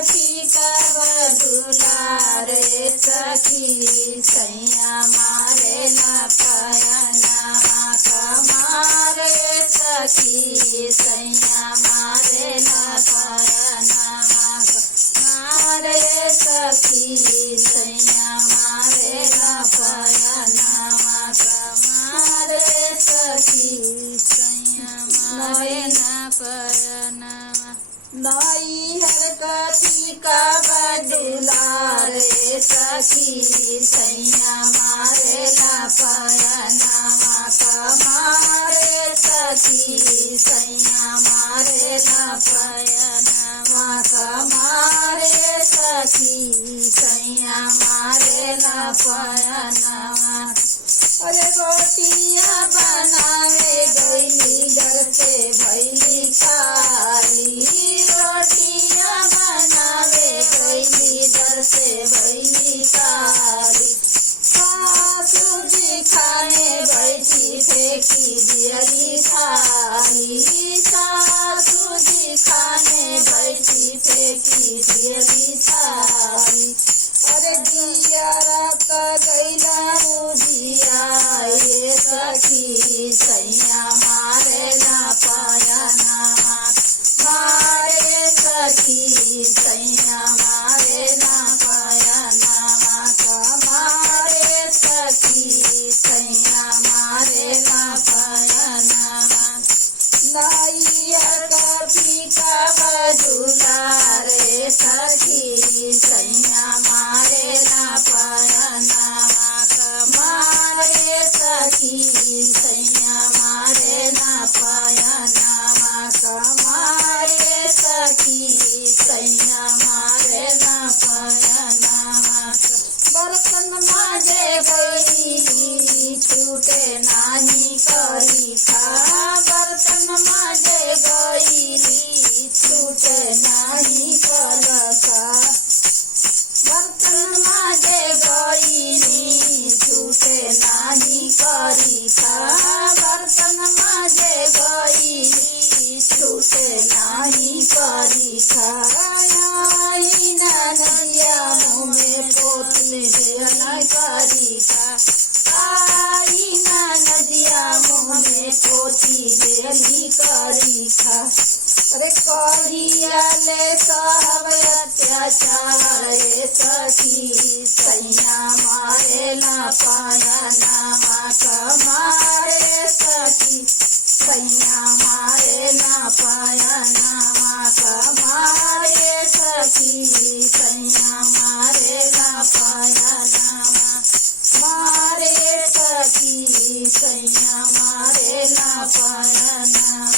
फीका बदुला रे सखी सैया मारे ना पयना कमारे सखी सैया मारे ना पयना मारे सखी सैया मारे ना पयना मारे सखी सैया मारे ना पयना नाई हर कथी का बदुला रे सखी सैया मारे ना पयना कमारे सखी सैया मारे ना पयना कमारे सखी सैया मारे ना पयना अरे रोटियां बनावे गईली घर से भैली खाली रोटियां बनावे गईली घर से भैली खाली सासू जी खाने बैठी फेंकी दियली थाली सासू जी खाने बैठी फेंकी दियली थाली अरे दियारा का गैला उजिया ये सखी सैया मारे ना पयना मारे सखी सैया मारे ना पयना मारे सखी सैया मारे ना पयना नाइया का फीका बदुला रे सखी सैया मारे ना पयना मारे सखी सैया मारे ना पयना मारे सखी सैया मारे ना पयना बर्तन माजे गईली छूटे नाही करी खा बर्तन माजे गईली छूटे नाही कलसा बर्तन माजे गईली छूटे नाही करी खा बर्तन माजे गईली छूटे नाही करी खा नदिया मुँह में पोतले नहीं करी खा आई नदिया मुँह में पोती देली करी खा अरे करिया ले सब अत्याचार रे सखी सैया मारे ना पयना मारे सखी सैया मारे ना पयना मारे सखी सैया मारे ना पयना मारे सखी सैया मारे ना पयना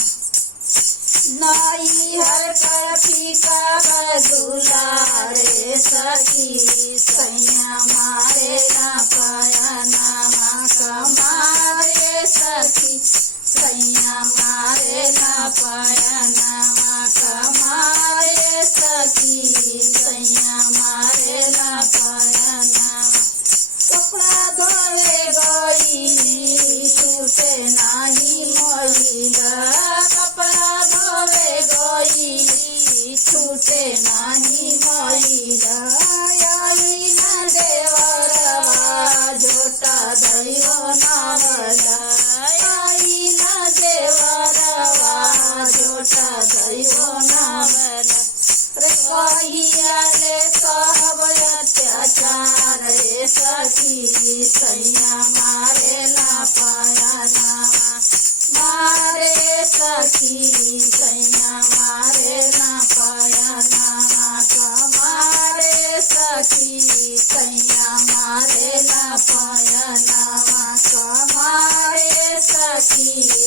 नाई हर का फीका बदुला रे सखी सैया मारे ना पयना मारे सखी सैया मारे ना पयना मारे सखी सैया मारे ना पयना कपड़ा धोवे गईली छूटे नाही मोइला कपड़ा धोवे गईली छूटे नाही मोइला आई न देवरवा झोटा दैव नावला आई न देवरवा झोटा दैव नावला कहिया ले सब अत्याचार रे सखी सैया मारे ना पयना मारे सखी सैया मारे ना पयना मारे सखी सैया मारे ना पयना मारे सखी